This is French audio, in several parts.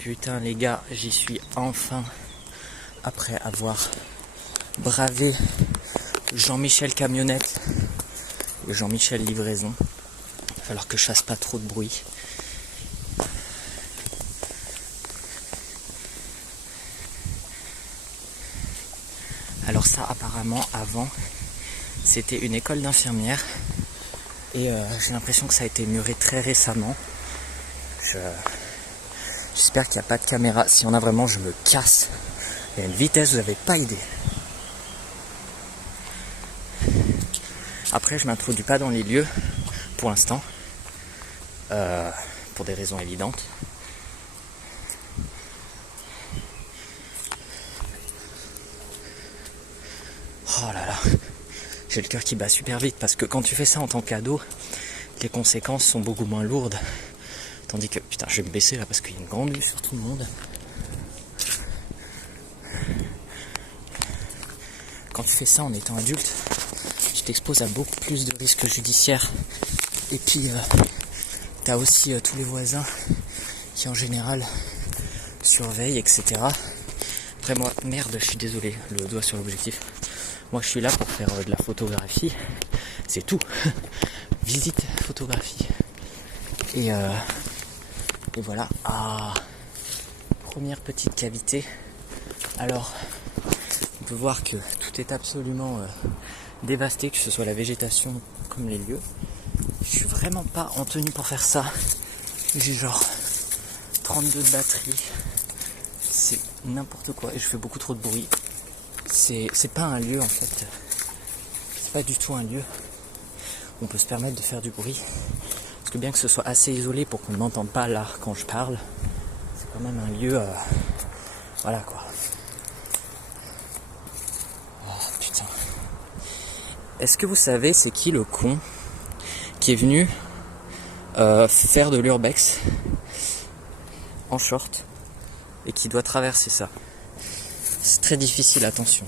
Putain les gars, j'y suis enfin, après avoir bravé Jean-Michel Camionnette et Jean-Michel Livraison. Il va falloir que je fasse pas trop de bruit. Alors ça apparemment avant c'était une école d'infirmière et j'ai l'impression que ça a été muré très récemment. J'espère qu'il n'y a pas de caméra. Si on a vraiment, je me casse. Il y a une vitesse, vous n'avez pas idée. Après, je ne m'introduis pas dans les lieux pour l'instant. Pour des raisons évidentes. Oh là là. J'ai le cœur qui bat super vite parce que quand tu fais ça en tant qu'ado, les conséquences sont beaucoup moins lourdes. Tandis que, putain, je vais me baisser là parce qu'il y a une grande vue sur tout le monde. Quand tu fais ça en étant adulte, tu t'exposes à beaucoup plus de risques judiciaires. Et puis, t'as aussi tous les voisins qui en général surveillent, etc. Après moi, merde, je suis désolé, le doigt sur l'objectif. Moi je suis là pour faire de la photographie, c'est tout. Visite, photographie. Et voilà. Ah, première petite cavité. Alors, on peut voir que tout est absolument dévasté, que ce soit la végétation comme les lieux. Je suis vraiment pas en tenue pour faire ça. J'ai genre 32 de batterie. C'est n'importe quoi et je fais beaucoup trop de bruit. C'est pas un lieu en fait. C'est pas du tout un lieu où on peut se permettre de faire du bruit. Parce que bien que ce soit assez isolé pour qu'on ne m'entende pas là quand je parle, c'est quand même un lieu... voilà quoi. Oh putain. Est-ce que vous savez c'est qui le con qui est venu faire de l'urbex en short et qui doit traverser ça? C'est très difficile, attention.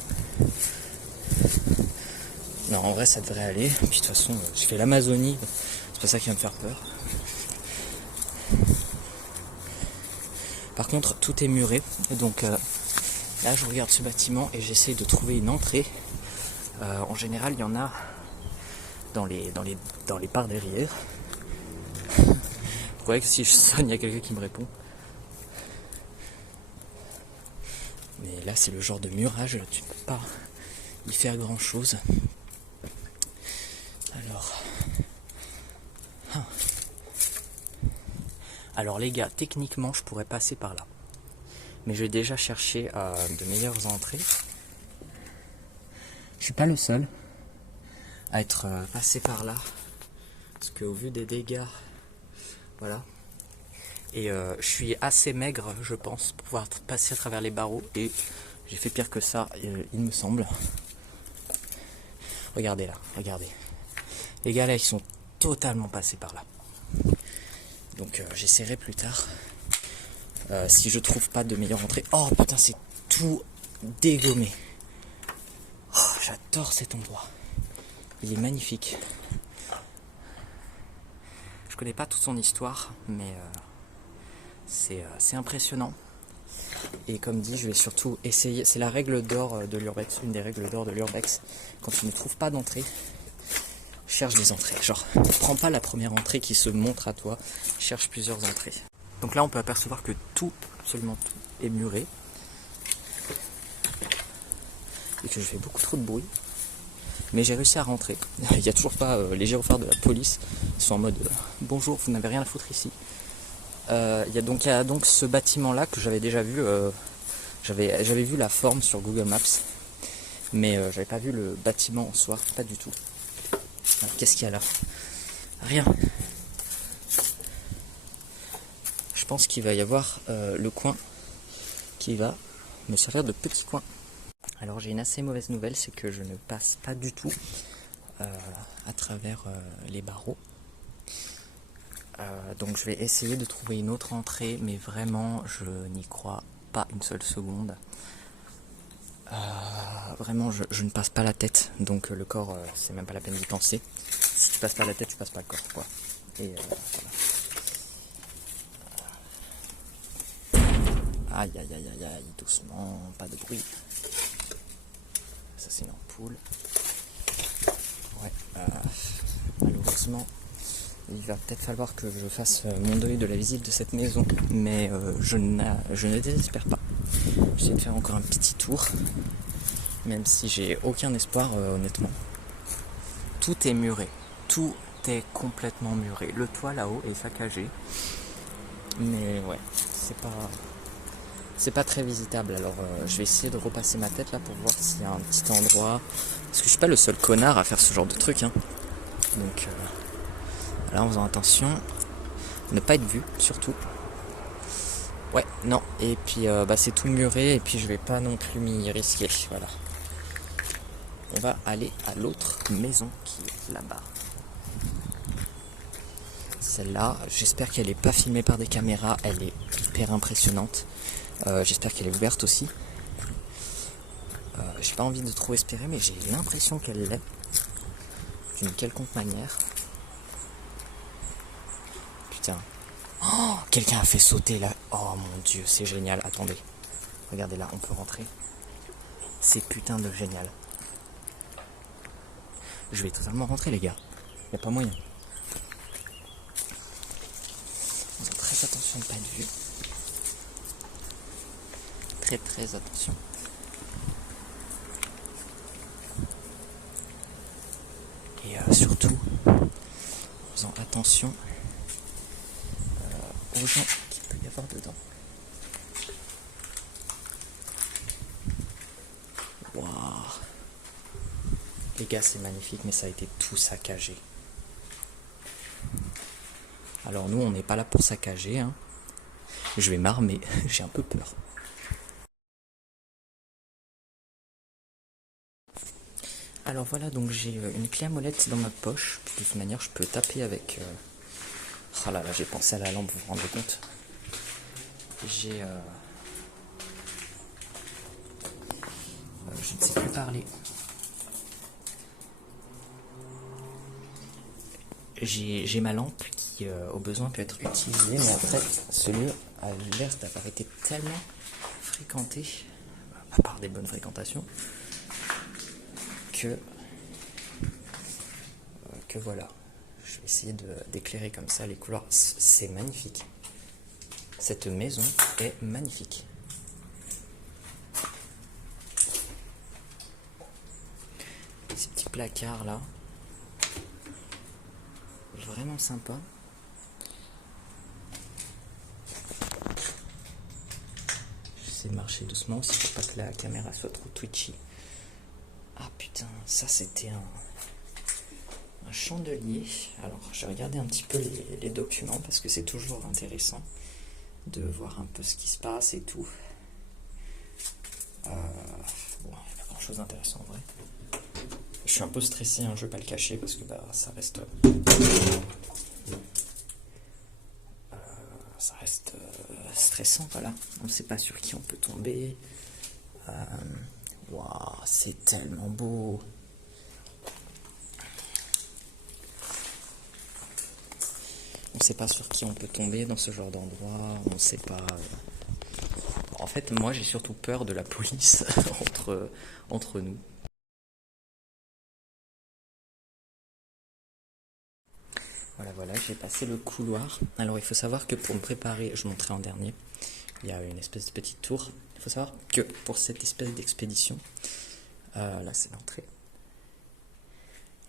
Non, en vrai ça devrait aller. Puis de toute façon, je fais l'Amazonie, c'est pas ça qui va me faire peur. Par contre, tout est muré. Et donc là, je regarde ce bâtiment et j'essaie de trouver une entrée. En général, il y en a dans les parts derrière. Vous voyez que si je sonne, il y a quelqu'un qui me répond. Mais là, c'est le genre de murage, là, tu ne peux pas y faire grand chose. Alors les gars, techniquement, je pourrais passer par là. Mais je vais déjà chercher de meilleures entrées. Je suis pas le seul à être passé par là. Parce qu'au vu des dégâts, voilà. Et je suis assez maigre, je pense, pour pouvoir passer à travers les barreaux. Et j'ai fait pire que ça, il me semble. Regardez là, regardez. Les gars là, ils sont totalement passés par là. Donc j'essaierai plus tard. Si je trouve pas de meilleure entrée. Oh putain, c'est tout dégommé. Oh, j'adore cet endroit. Il est magnifique. Je connais pas toute son histoire, mais c'est impressionnant. Et comme dit, je vais surtout essayer. C'est la règle d'or de l'urbex, une des règles d'or de l'urbex. Quand tu ne trouves pas d'entrée, cherche des entrées. Genre, prends pas la première entrée qui se montre à toi, cherche plusieurs entrées. Donc là, on peut apercevoir que tout, absolument tout, est muré. Et que je fais beaucoup trop de bruit. Mais j'ai réussi à rentrer. Il n'y a toujours pas les gyrophares de la police. Ils sont en mode bonjour, vous n'avez rien à foutre ici. Il y a donc ce bâtiment là que j'avais déjà vu. J'avais vu la forme sur Google Maps. Mais j'avais pas vu le bâtiment en soi, pas du tout. Alors, qu'est-ce qu'il y a là? Rien. Je pense qu'il va y avoir le coin qui va me servir de petit coin. Alors j'ai une assez mauvaise nouvelle, c'est que je ne passe pas du tout à travers les barreaux. Donc je vais essayer de trouver une autre entrée, mais vraiment je n'y crois pas une seule seconde. Vraiment je ne passe pas la tête, donc le corps c'est même pas la peine d'y penser. Si tu passes pas la tête, tu passes pas le corps quoi. Et voilà. Aïe, aïe, aïe, aïe, aïe, doucement, pas de bruit. Ça, c'est une ampoule. Ouais, malheureusement, il va peut-être falloir que je fasse mon deuil de la visite de cette maison. Mais je ne désespère pas. J'essaie de faire encore un petit tour. Même si j'ai aucun espoir, honnêtement. Tout est muré. Tout est complètement muré. Le toit là-haut est saccagé. Mais ouais, c'est pas très visitable. Alors je vais essayer de repasser ma tête là pour voir s'il y a un petit endroit. Parce que je suis pas le seul connard à faire ce genre de truc. Hein. Donc là en faisant attention. Ne pas être vu surtout. Ouais, non. Et puis c'est tout muré. Et puis je vais pas non plus m'y risquer. Voilà. On va aller à l'autre maison qui est là-bas. Celle-là, j'espère qu'elle n'est pas filmée par des caméras, elle est hyper impressionnante. J'espère qu'elle est ouverte aussi. J'ai pas envie de trop espérer, mais j'ai l'impression qu'elle l'est. D'une quelconque manière. Putain. Oh, quelqu'un a fait sauter là. Oh mon dieu, c'est génial. Attendez. Regardez là, on peut rentrer. C'est putain de génial. Je vais totalement rentrer les gars. Y a pas moyen. Faisons très attention de pas être vu. Très très attention. Et surtout, faisant attention aux gens qu'il peut y avoir dedans. Waouh. Les gars, c'est magnifique, mais ça a été tout saccagé. Alors nous, on n'est pas là pour saccager. Hein. Je vais m'armer, j'ai un peu peur. Alors voilà, donc j'ai une clé à molette dans ma poche. De toute manière, je peux taper avec... Oh là là, j'ai pensé à la lampe, vous vous rendez compte? J'ai... je ne sais plus parler. J'ai ma lampe qui, au besoin, peut être utilisée, mais en fait, ce lieu a l'air d'avoir été tellement fréquenté, à part des bonnes fréquentations, que voilà. Je vais essayer d'éclairer comme ça les couleurs. C'est magnifique. Cette maison est magnifique. Ces petits placards là. Vraiment sympa. J'essaie de marcher doucement aussi pour pas que la caméra soit trop twitchy. Ah putain, ça c'était un chandelier. Alors j'ai regardé un petit peu les documents parce que c'est toujours intéressant de voir un peu ce qui se passe et tout. Bon, il n'y a pas grand chose d'intéressant en vrai. Je suis un peu stressé, hein, je vais pas le cacher parce que ça reste stressant, voilà. On ne sait pas sur qui on peut tomber. Waouh, c'est tellement beau. On ne sait pas sur qui on peut tomber dans ce genre d'endroit. On ne sait pas. En fait, moi, j'ai surtout peur de la police entre nous. Voilà, j'ai passé le couloir. Alors, il faut savoir que pour me préparer, je montrais en dernier, il y a une espèce de petite tour. Il faut savoir que pour cette espèce d'expédition, là, c'est l'entrée.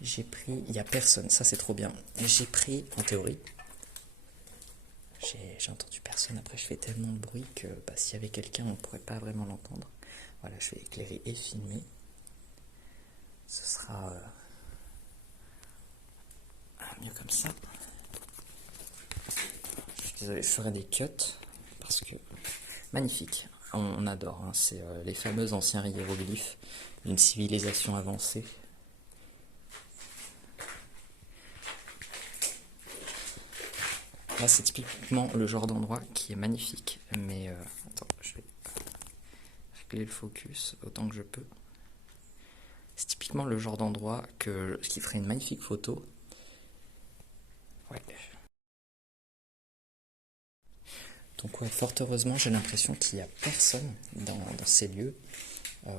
J'ai pris, il n'y a personne, ça c'est trop bien. J'ai pris, en théorie, j'ai entendu personne. Après, je fais tellement de bruit que s'il y avait quelqu'un, on ne pourrait pas vraiment l'entendre. Voilà, je vais éclairer et filmer. Ce sera mieux comme ça. Je suis désolé, je ferai des cuts parce que magnifique. On adore. Hein. C'est les fameux anciens hiéroglyphes d'une civilisation avancée. Là, c'est typiquement le genre d'endroit qui est magnifique. Mais attends, je vais régler le focus autant que je peux. C'est typiquement le genre d'endroit qui ferait une magnifique photo. Ouais. Donc ouais, fort heureusement, j'ai l'impression qu'il n'y a personne dans ces lieux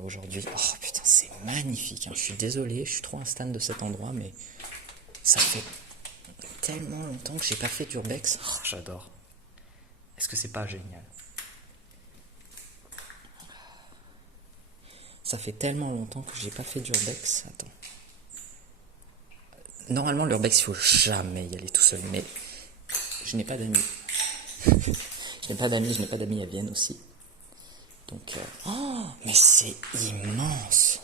aujourd'hui. Oh putain, c'est magnifique, hein. Je suis désolé, je suis trop un stan de cet endroit, mais ça fait tellement longtemps que j'ai pas fait d'urbex. Oh, j'adore. Est-ce que c'est pas génial? Ça fait tellement longtemps que j'ai pas fait d'urbex. Attends. Normalement, l'urbex, il faut jamais y aller tout seul, mais je n'ai pas d'amis. Je n'ai pas d'amis à Vienne aussi. Donc, oh, mais c'est immense.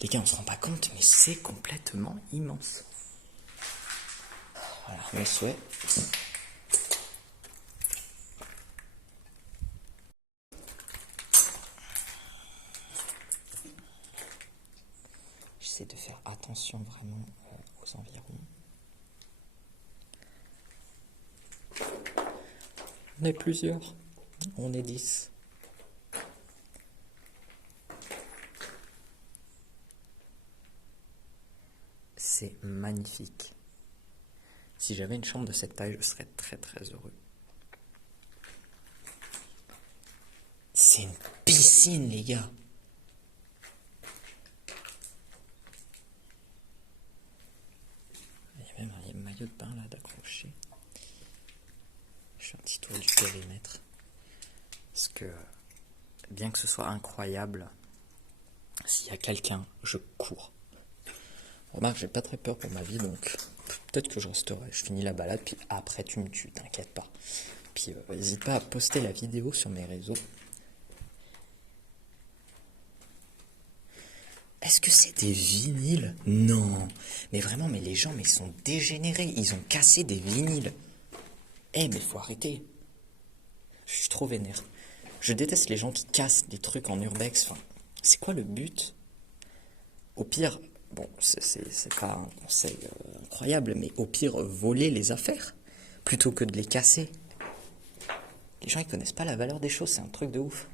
Les gars, on se rend pas compte, mais c'est complètement immense. Voilà, mes souhaits. J'essaie de faire attention vraiment aux environs. On est plusieurs. On est 10. C'est magnifique. Si j'avais une chambre de cette taille, je serais très très heureux. C'est une piscine, les gars. Il y a même un maillot de bain là d'accrocher. Je fais un petit tour du périmètre. Parce que, bien que ce soit incroyable, s'il y a quelqu'un, je cours. Remarque, j'ai pas très peur pour ma vie, donc peut-être que je resterai. Je finis la balade, puis après tu me tues, t'inquiète pas. Puis n'hésite pas à poster la vidéo sur mes réseaux. Est-ce que c'est des vinyles? Non. Mais vraiment, mais les gens, mais ils sont dégénérés. Ils ont cassé des vinyles. Eh, mais faut arrêter. Je suis trop vénère. Je déteste les gens qui cassent des trucs en urbex. Enfin, c'est quoi le but? Au pire, bon, c'est pas un conseil incroyable, mais au pire, voler les affaires plutôt que de les casser. Les gens, ils connaissent pas la valeur des choses. C'est un truc de ouf.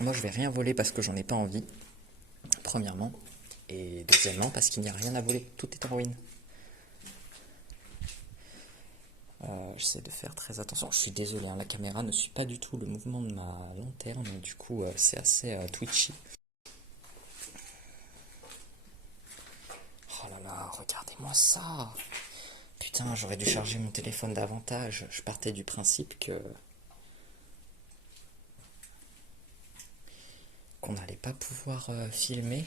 Moi, je vais rien voler parce que j'en ai pas envie. Premièrement. Et deuxièmement, parce qu'il n'y a rien à voler. Tout est en ruine. J'essaie de faire très attention. Je suis désolé, hein, la caméra ne suit pas du tout le mouvement de ma lanterne. Du coup, c'est assez twitchy. Oh là là, regardez-moi ça. Putain, j'aurais dû charger mon téléphone davantage. Je partais du principe qu'on n'allait pas pouvoir filmer.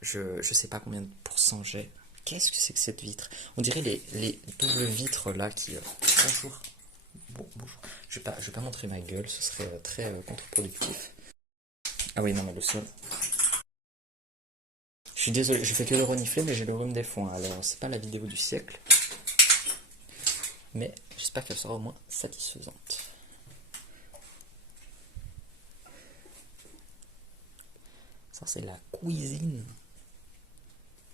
Je sais pas combien de pourcents j'ai. Qu'est-ce que c'est que cette vitre? On dirait les doubles vitres là qui... Bonjour. Bon, bonjour. Je vais pas montrer ma gueule, ce serait très contre-productif. Ah oui, non, mais le sol. Je suis désolé, je fais que le renifler, mais j'ai le rhume des foins. Alors, c'est pas la vidéo du siècle. Mais j'espère qu'elle sera au moins satisfaisante. Ça, c'est la cuisine.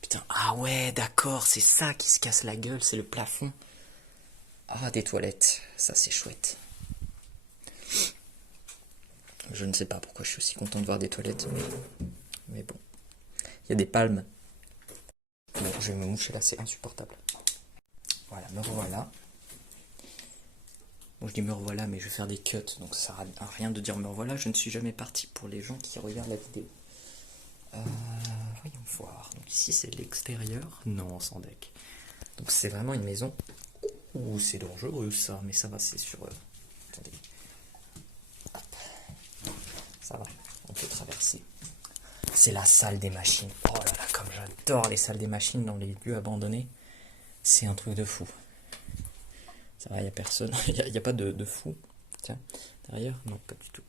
Putain, ah ouais, d'accord, c'est ça qui se casse la gueule, c'est le plafond. Ah, des toilettes, ça c'est chouette. Je ne sais pas pourquoi je suis aussi content de voir des toilettes, mais bon. Il y a des palmes. Bon, je vais me moucher là, c'est insupportable. Voilà, me revoilà. Bon, je dis me revoilà, mais je vais faire des cuts, donc ça sert à rien de dire me revoilà. Je ne suis jamais parti pour les gens qui regardent la vidéo. Voyons voir. Donc ici c'est l'extérieur. Non, sans deck. Donc c'est vraiment une maison où c'est dangereux ça, mais ça va, c'est sur... Attendez. Hop. Ça va, on peut traverser. C'est la salle des machines. Oh là là, comme j'adore les salles des machines dans les lieux abandonnés. C'est un truc de fou. Ça va, il n'y a personne. Il n'y a pas de fou. Tiens, derrière, non, pas du tout.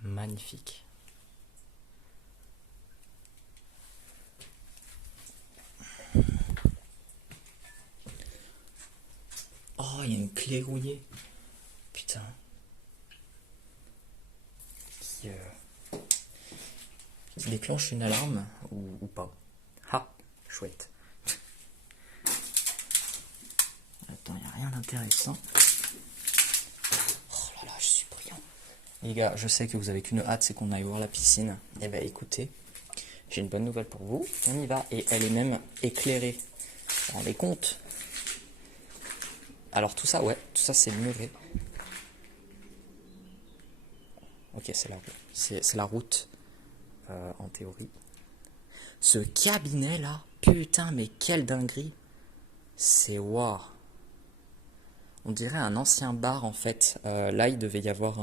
Magnifique. Oh, il y a une clé rouillée. Putain. Qui déclenche une alarme ou pas. Ah, chouette. Attends, il n'y a rien d'intéressant. Oh là là, je suis brillant. Les gars, je sais que vous avez qu'une hâte, c'est qu'on aille voir la piscine. Eh ben écoutez, j'ai une bonne nouvelle pour vous. On y va et elle est même éclairée. Vous vous rendez compte? Alors tout ça, ouais, tout ça c'est muré. Ok, c'est la route, en théorie. Ce cabinet là, putain, mais quelle dinguerie. C'est waouh. On dirait un ancien bar en fait. Là, il devait y avoir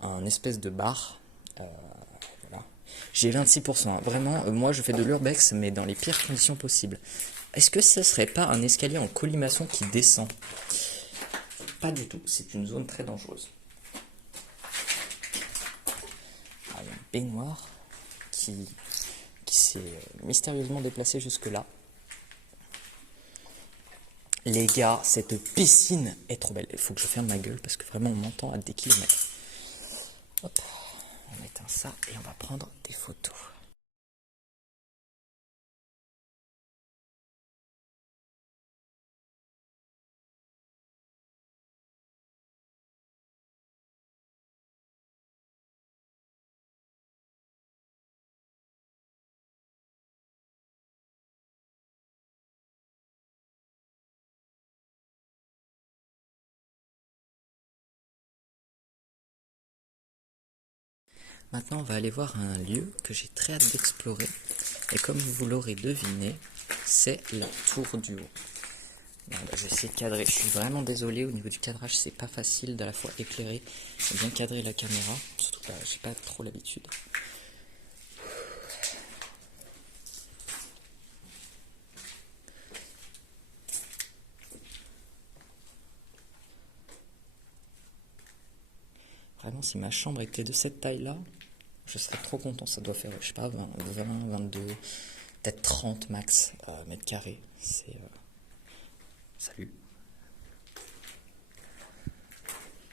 un espèce de bar. Voilà. J'ai 26%. Vraiment, moi je fais de l'urbex, mais dans les pires conditions possibles. Est-ce que ce serait pas un escalier en colimaçon qui descend? Pas du tout, c'est une zone très dangereuse. Ah, il y a une baignoire qui s'est mystérieusement déplacée jusque-là. Les gars, cette piscine est trop belle. Il faut que je ferme ma gueule parce que vraiment on m'entend à des kilomètres. Hop, on éteint ça et on va prendre des photos. Maintenant, on va aller voir un lieu que j'ai très hâte d'explorer. Et comme vous l'aurez deviné, c'est la tour du haut. Bon, bah, je vais essayer de cadrer. Je suis vraiment désolé, au niveau du cadrage, c'est pas facile d'à la fois éclairer et bien cadrer la caméra. Surtout que j'ai pas trop l'habitude. Vraiment, si ma chambre était de cette taille-là, je serais trop content. Ça doit faire, je sais pas, 20, 22, peut-être 30 max mètres carrés. C'est... Salut.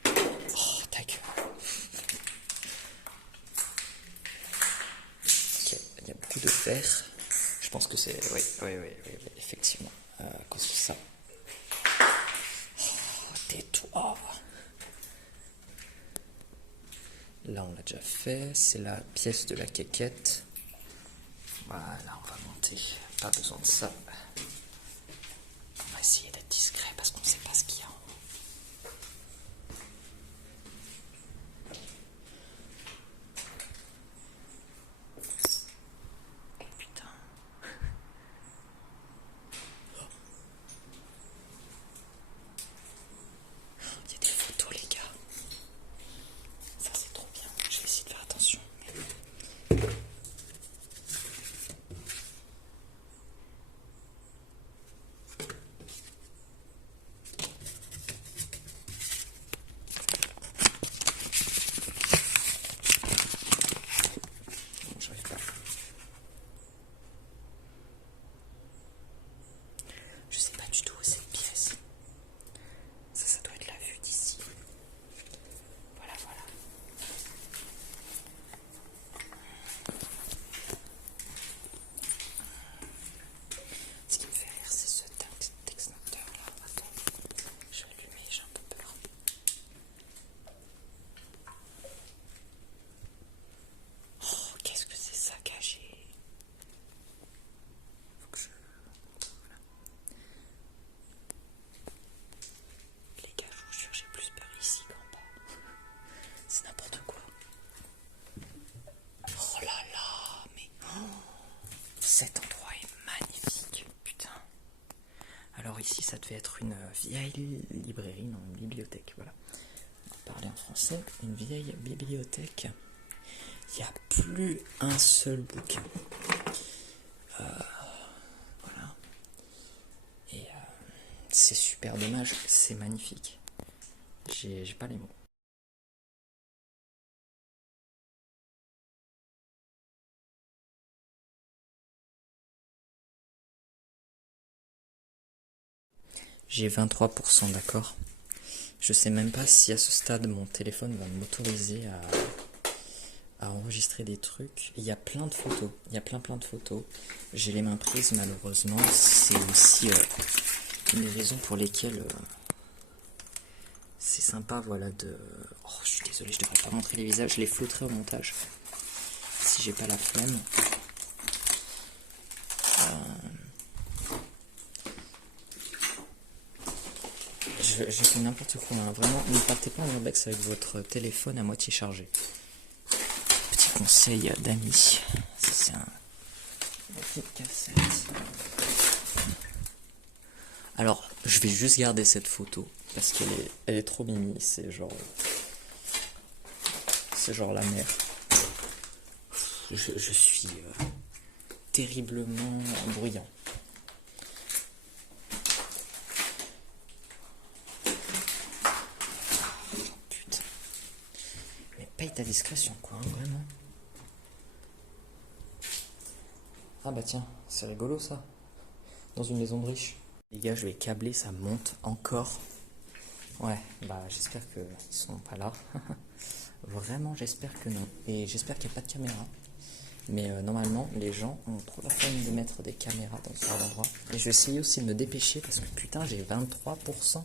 Oh, ta gueule. Ok, il y a beaucoup de verre. Je pense que c'est... Oui, effectivement. À cause de ça. Oh, tais-toi. Là, on l'a déjà fait. C'est la pièce de la quéquette. Voilà, on va monter. Pas besoin de ça. On va essayer d'être discret parce qu'on ne sait pas ce qu'il y a en haut. Oh putain. Il y a des photos, les gars. Ça, c'est trop bien. Je vais essayer de faire attention. Bon, j'arrive pas. Je sais pas du tout où c'est cette pièce. Ça doit être la vue d'ici. Voilà. Ce qui me fait rire, c'est ce extincteur là. Attends, je vais allumer, j'ai un peu peur. Oh, qu'est-ce que c'est saccagé. Faut que je... Voilà. Les gars, je vous jure, j'ai plus peur ici qu'en bas. C'est n'importe quoi. Oh là là, mais... cet endroit est magnifique, putain. Alors ici, ça devait être une vieille librairie, non, une bibliothèque, voilà. On va parler en français, une vieille bibliothèque. Il n'y a plus un seul bouquin. Voilà. Et c'est super dommage, c'est magnifique. J'ai pas les mots. J'ai 23%, d'accord. Je sais même pas si à ce stade mon téléphone va m'autoriser à enregistrer des trucs. Il y a plein de photos, il y a plein de photos. J'ai les mains prises malheureusement. C'est aussi une des raisons pour lesquelles c'est sympa, voilà, de... Oh, je suis désolé, je devrais pas montrer les visages, je les flouterai au montage. Si j'ai pas la flemme. j'ai fait n'importe quoi, hein. Vraiment, ne partez pas en urbex avec votre téléphone à moitié chargé. Petit conseil d'amis. Ça, c'est une petite cassette. Alors, je vais juste garder cette photo parce elle est trop mimi. C'est genre la mer. Je suis terriblement bruyant. Putain. Mais paye ta discrétion, quoi, hein, vraiment. Ah bah tiens, c'est rigolo ça. Dans une maison de riche. Les gars, je vais câbler, ça monte encore. Ouais, bah j'espère qu'ils sont pas là. Vraiment, j'espère que non. Et j'espère qu'il n'y a pas de caméra. Mais normalement, les gens ont trop la flemme de mettre des caméras dans ce genre d'endroit. Et je vais essayer aussi de me dépêcher parce que putain, j'ai 23%.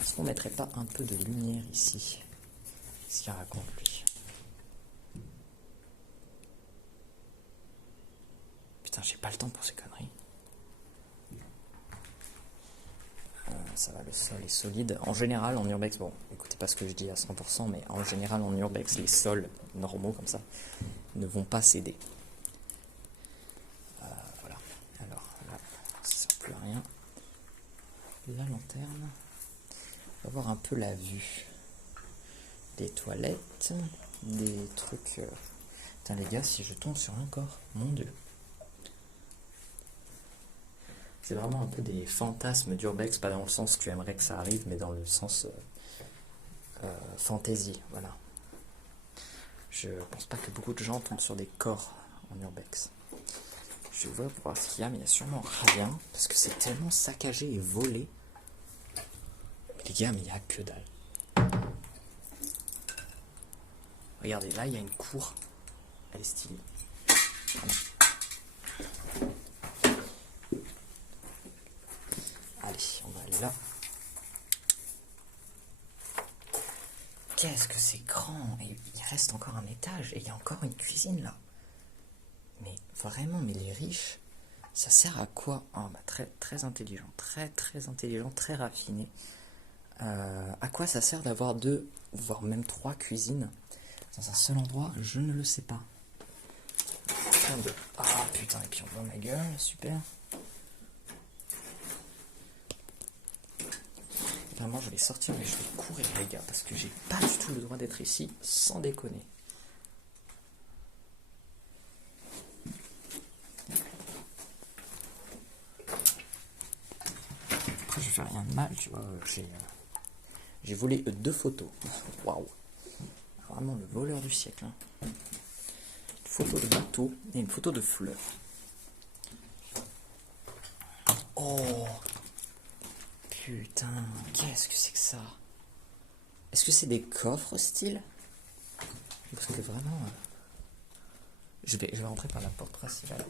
Est-ce qu'on mettrait pas un peu de lumière ici? Qu'est-ce qu'il raconte lui? Putain, j'ai pas le temps pour ces conneries. Ça va, le sol est solide. En général, en urbex, bon, écoutez pas ce que je dis à 100%, mais en général, en urbex, les sols normaux comme ça ne vont pas céder. Voilà. Alors là, ça sert plus à rien. La lanterne. On va voir un peu la vue. Des toilettes, des trucs. Putain, les gars, si je tombe sur un corps, mon dieu. C'est vraiment un peu des fantasmes d'urbex, pas dans le sens que tu aimerais que ça arrive, mais dans le sens fantasy, voilà. Je pense pas que beaucoup de gens tombent sur des corps en urbex. Je vais ouvrir pour voir ce qu'il y a, mais il y a sûrement rien, parce que c'est tellement saccagé et volé. Mais les gars, mais il n'y a que dalle. Regardez, là, il y a une cour. Elle est stylée. Voilà. Allez, on va aller là. Qu'est-ce que c'est grand! Et il reste encore un étage et il y a encore une cuisine là. Mais vraiment, mais les riches, ça sert à quoi? Oh, bah, très, très intelligent, très intelligent, très raffiné. À quoi ça sert d'avoir 2, voire même 3 cuisines dans un seul endroit? Je ne le sais pas. Ah putain, et puis on voit ma gueule, super. Vraiment, je vais sortir, mais je vais courir, les gars, parce que j'ai pas du tout le droit d'être ici, sans déconner. Après, je fais rien de mal, tu vois. J'ai volé 2 photos. Waouh! Vraiment le voleur du siècle. Hein. Une photo de bateau et une photo de fleurs. Oh! Putain, qu'est-ce que c'est que ça? Est-ce que c'est des coffres style? Parce que vraiment... Je vais rentrer par la porte principale.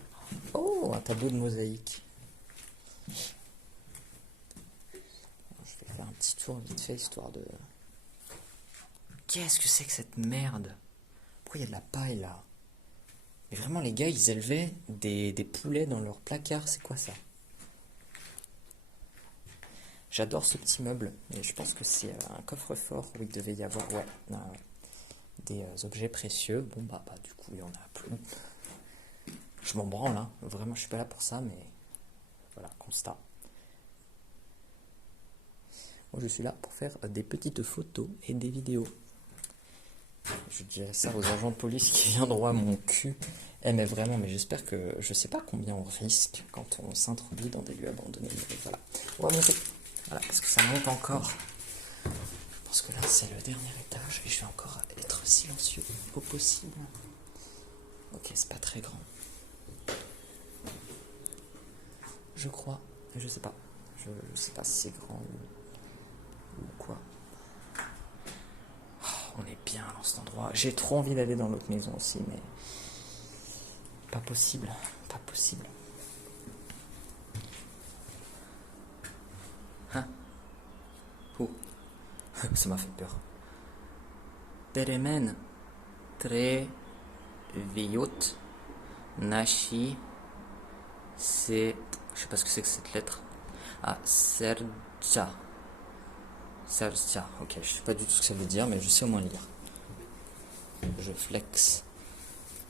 Oh, un tableau de mosaïque. Je vais faire un petit tour vite fait, histoire de... Qu'est-ce que c'est que cette merde? Pourquoi il y a de la paille là? Mais vraiment, les gars, ils élevaient des poulets dans leur placard. C'est quoi ça? J'adore ce petit meuble, mais je pense que c'est un coffre-fort où il devait y avoir des objets précieux. Bon, bah, du coup, il y en a plus. Je m'en branle, hein. Vraiment, je suis pas là pour ça, mais voilà, constat. Moi, je suis là pour faire des petites photos et des vidéos. Je dirais ça aux agents de police qui viendront à mon cul. Mais vraiment, mais j'espère que... Je sais pas combien on risque quand on s'introduit dans des lieux abandonnés. Mais voilà, on va monter. Voilà, parce que ça monte encore. Parce que là, c'est le dernier étage et je vais encore être silencieux au possible. Ok, c'est pas très grand. Je crois. Je sais pas. Je sais pas si c'est grand ou quoi. Oh, on est bien dans cet endroit. J'ai trop envie d'aller dans l'autre maison aussi, mais... Pas possible. Pas possible. Hein? Oh. Ça m'a fait peur. Teremen. Très viot. Nashi, c'est... Je sais pas ce que c'est que cette lettre. Ah, Serja. Serja, ok, je sais pas du tout ce que ça veut dire, mais je sais au moins lire. Je flex.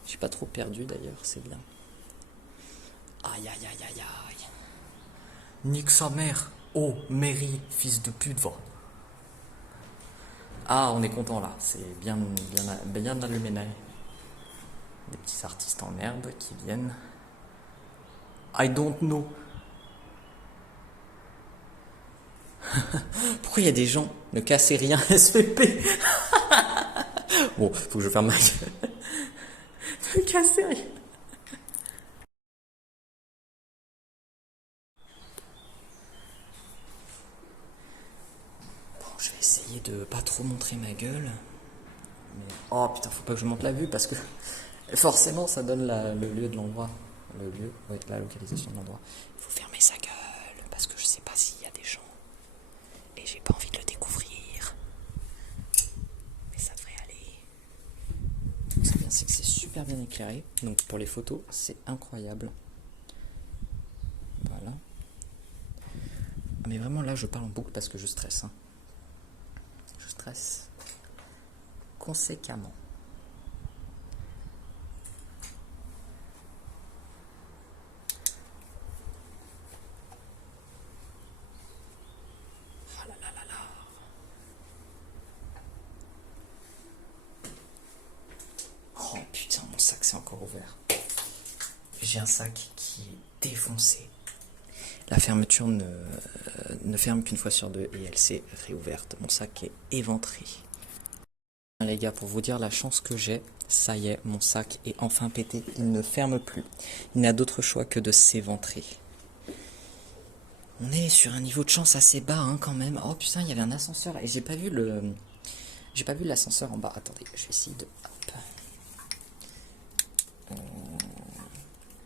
Je suis pas trop perdu d'ailleurs, c'est bien. Aïe aïe aïe aïe aïe. Nique sa mère. Oh, Mary, fils de pute, va. Ah, on est content là, c'est bien allumé là. Des petits artistes en herbe qui viennent. I don't know. Pourquoi il y a des gens? Ne cassez rien, SVP. Bon, faut que je ferme ma gueule. Ne cassez rien. Bon, je vais essayer de pas trop montrer ma gueule. Mais... Oh putain, faut pas que je monte la vue parce que forcément ça donne le lieu de l'endroit. Le lieu, ouais, la localisation de l'endroit. Il faut fermer sa gueule parce que je sais pas s'il y a des gens. Et j'ai pas envie de le découvrir. Mais ça devrait aller. Ce qui est bien, c'est que c'est super bien éclairé. Donc pour les photos, c'est incroyable. Voilà. Mais vraiment là, je parle en boucle parce que je stresse. Hein. Je stresse conséquemment. Oh là là là là. Oh putain, mon sac c'est encore ouvert. J'ai un sac qui est défoncé. La fermeture ne ferme qu'une fois sur deux et elle s'est réouverte. Mon sac est éventré. Les gars, pour vous dire la chance que j'ai, ça y est, mon sac est enfin pété. Il ne ferme plus. Il n'a d'autre choix que de s'éventrer. On est sur un niveau de chance assez bas hein, quand même. Oh putain, il y avait un ascenseur et j'ai pas vu l'ascenseur en bas. Attendez, je vais essayer de...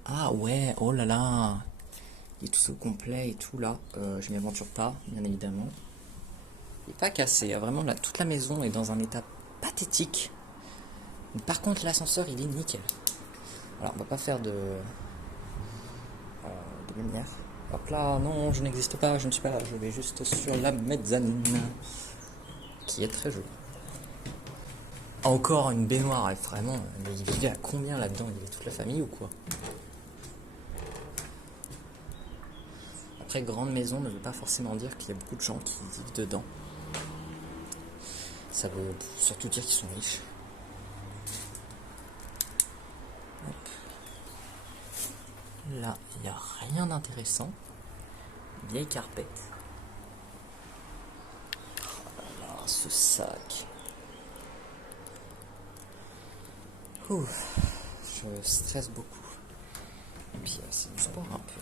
Ah ouais, oh là là. Il est tout au complet et tout là. Je m'y aventure pas, bien évidemment. Il n'est pas cassé. Vraiment, là, toute la maison est dans un état pathétique. Par contre, l'ascenseur, il est nickel. Alors, on va pas faire de lumière. Hop là, non, je n'existe pas, je ne suis pas là. Je vais juste sur la mezzanine, qui est très jolie. Encore une baignoire, et vraiment, mais il vivait à combien là-dedans? Il y avait toute la famille ou quoi? Après, grande maison ne veut pas forcément dire qu'il y a beaucoup de gens qui vivent dedans. Ça veut surtout dire qu'ils sont riches. Hop. Là, il n'y a rien d'intéressant. Vieille carpette. Oh là là, ce sac. Ouh, je stresse beaucoup. Et puis c'est du sport un peu,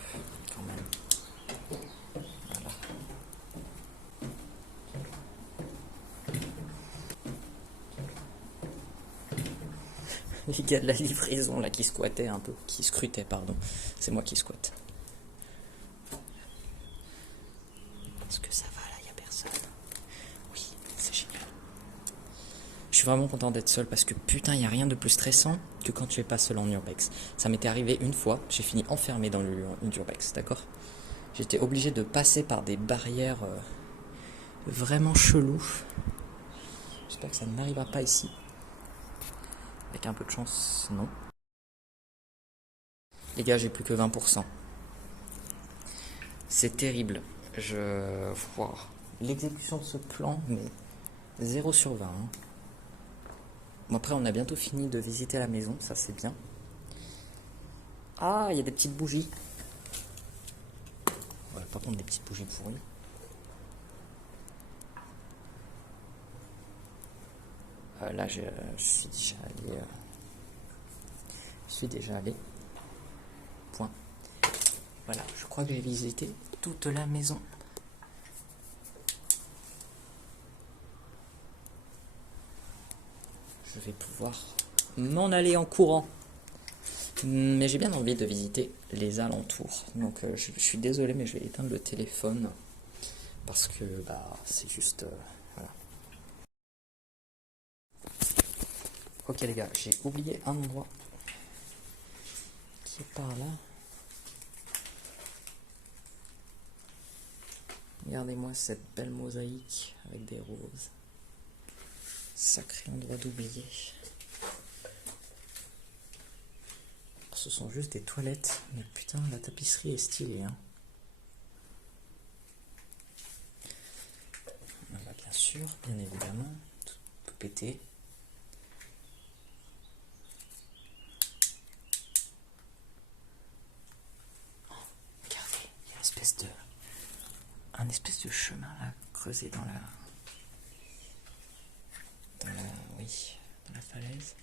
quand même. Voilà. Les gars de la livraison là qui squattaient un peu, qui scrutaient pardon, c'est moi qui squatte. Est-ce que ça va là, y a personne? Oui, c'est génial. Je suis vraiment content d'être seul parce que putain y a rien de plus stressant que quand tu es pas seul en urbex. Ça m'était arrivé une fois, j'ai fini enfermé dans une urbex, d'accord? J'étais obligé de passer par des barrières vraiment cheloues. J'espère que ça ne m'arrivera pas ici. Avec un peu de chance, non. Les gars, j'ai plus que 20%. C'est terrible. Wow. L'exécution de ce plan, mais 0 sur 20. Hein. Bon, après, on a bientôt fini de visiter la maison, ça c'est bien. Ah, il y a des petites bougies. Ouais, par contre, des petites bougies pourries. Là, je suis déjà allé. Je suis déjà allé. Point. Voilà, je crois que j'ai visité toute la maison. Je vais pouvoir m'en aller en courant. Mais j'ai bien envie de visiter les alentours. Donc je suis désolé, mais je vais éteindre le téléphone. Parce que bah, c'est juste... voilà. Ok les gars, j'ai oublié un endroit. c'est par là. Regardez-moi cette belle mosaïque avec des roses. Sacré endroit d'oublier. Ce sont juste des toilettes, mais putain, la tapisserie est stylée, hein. On va bien sûr, bien évidemment, tout péter. Oh, regardez, il y a un espèce de chemin là, creusé dans la falaise.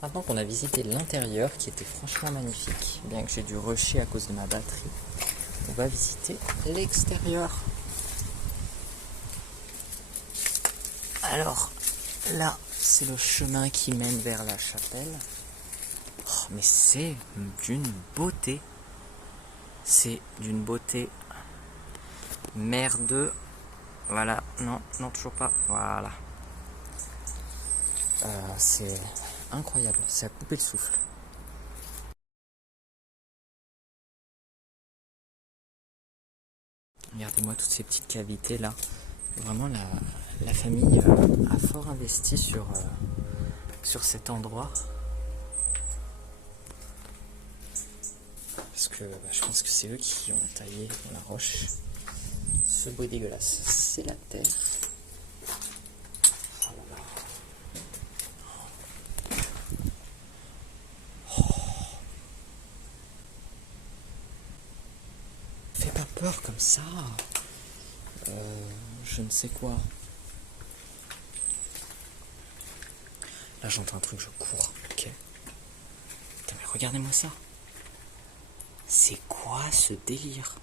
Maintenant qu'on a visité l'intérieur, qui était franchement magnifique, bien que j'ai dû rusher à cause de ma batterie, on va visiter l'extérieur. Alors, là, c'est le chemin qui mène vers la chapelle. Oh, mais c'est d'une beauté. C'est d'une beauté. Merde. Voilà, non, toujours pas. Voilà. C'est incroyable, c'est à couper le souffle. Regardez-moi toutes ces petites cavités là. Vraiment la famille a fort investi sur cet endroit. Parce que je pense que c'est eux qui ont taillé dans la roche. Ce bruit dégueulasse, c'est la terre. Fais pas peur comme ça. Je ne sais quoi. Là j'entends un truc, je cours. Ok. Putain, mais regardez-moi ça. C'est quoi ce délire?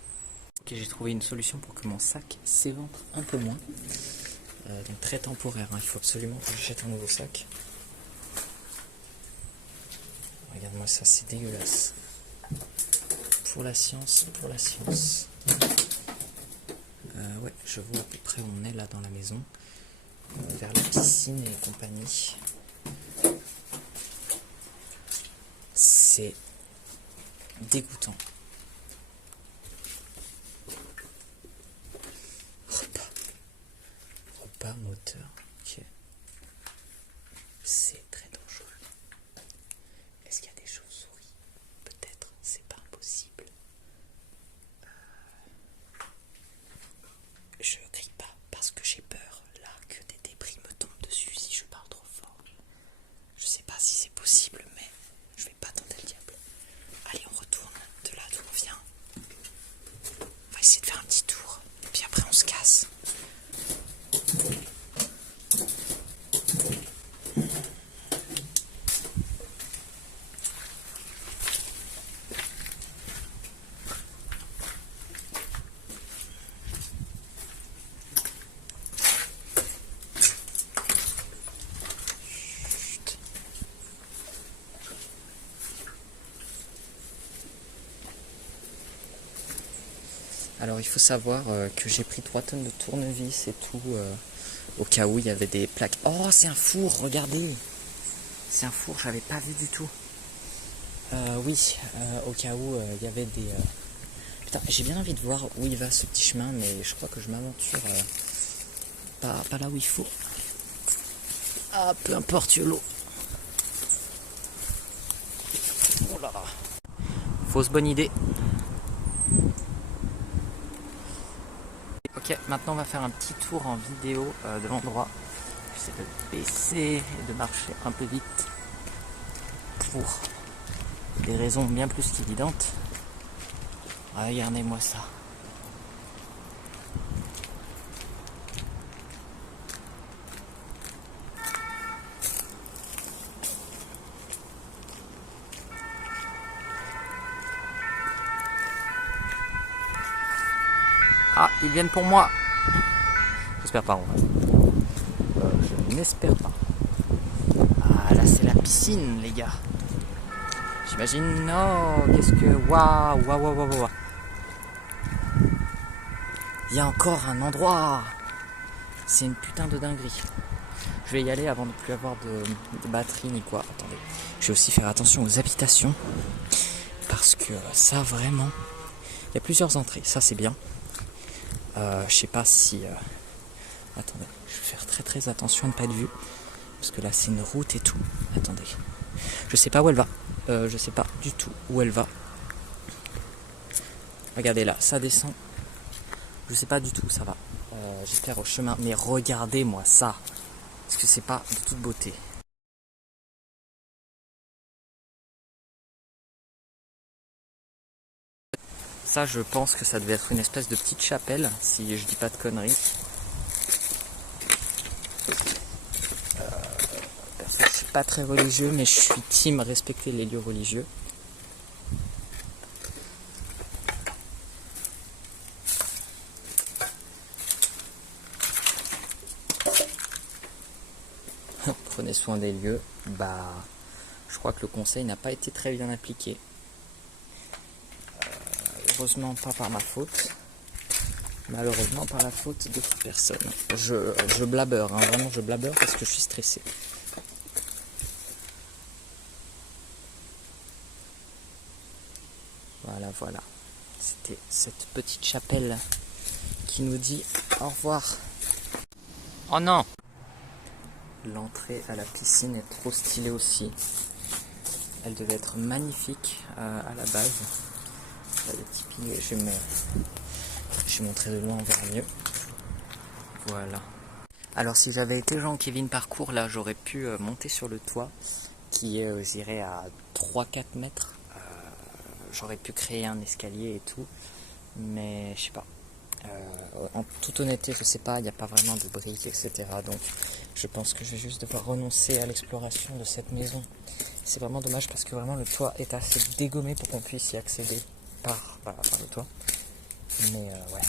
Ok, j'ai trouvé une solution pour que mon sac s'éventre un peu moins. Donc très temporaire, hein. Il faut absolument que j'achète un nouveau sac. Regarde-moi ça, c'est dégueulasse. Pour la science, pour la science. Ouais, je vois à peu près où on est là dans la maison. Vers la piscine et compagnie. C'est dégoûtant. Repas moteur. Ok. C'est très dangereux. Est-ce qu'il y a des chauves-souris? Peut-être, c'est pas impossible. Je crie pas parce que j'ai peur là que des débris me tombent dessus si je parle trop fort. Je sais pas si c'est possible, mais je vais pas tenter le diable. Allez, on retourne de là d'où on vient. On va essayer de faire un petit tour, et puis après on se casse. Alors il faut savoir que j'ai pris 3 tonnes de tournevis et tout au cas où il y avait des plaques. Oh, c'est un four, regardez. C'est un four, j'avais pas vu du tout. Oui, au cas où il y avait des... Putain, j'ai bien envie de voir où il va ce petit chemin, mais je crois que je m'aventure pas là où il faut. Ah, peu importe, YOLO. Oh là là. Fausse bonne idée. Ok, maintenant on va faire un petit tour en vidéo de l'endroit. J'essaie de baisser et de marcher un peu vite pour des raisons bien plus qu'évidentes. Regardez-moi ça. Ah, ils viennent pour moi. J'espère pas, en vrai. Je n'espère pas. Ah, là, c'est la piscine, les gars. J'imagine. Oh, qu'est-ce que... Waouh, waouh, waouh, waouh, waouh. Il y a encore un endroit. C'est une putain de dinguerie. Je vais y aller avant de plus avoir de batterie ni quoi. Attendez. Je vais aussi faire attention aux habitations. Parce que ça vraiment... Il y a plusieurs entrées, ça c'est bien. Je sais pas si... Attendez, je vais faire très très attention à ne pas être vu. Parce que là c'est une route et tout. Attendez. Je sais pas où elle va. Je sais pas du tout où elle va. Regardez là, ça descend. Je sais pas du tout où ça va. J'espère au chemin. Mais regardez-moi ça. Parce que c'est pas de toute beauté. Ça, je pense que ça devait être une espèce de petite chapelle, si je dis pas de conneries. Perso, je suis pas très religieux, mais je suis team respecter les lieux religieux. Prenez soin des lieux. Bah, je crois que le conseil n'a pas été très bien appliqué. Heureusement pas par ma faute. Malheureusement par la faute d'autres personnes. Je blabeur, hein, vraiment je blabeur parce que je suis stressé. Voilà, voilà. C'était cette petite chapelle qui nous dit au revoir. Oh non! L'entrée à la piscine est trop stylée aussi. Elle devait être magnifique à la base. Là, les petits piliers, je vais montrer de loin, on verra mieux. Voilà. Alors si j'avais été Jean-Kévin Parcours, là j'aurais pu monter sur le toit qui est, je dirais, à 3-4 mètres. J'aurais pu créer un escalier et tout, mais je sais pas. En toute honnêteté, je sais pas, il n'y a pas vraiment de briques, etc. Donc je pense que je vais juste devoir renoncer à l'exploration de cette maison. C'est vraiment dommage parce que vraiment le toit est assez dégommé pour qu'on puisse y accéder par le toit. Mais ouais.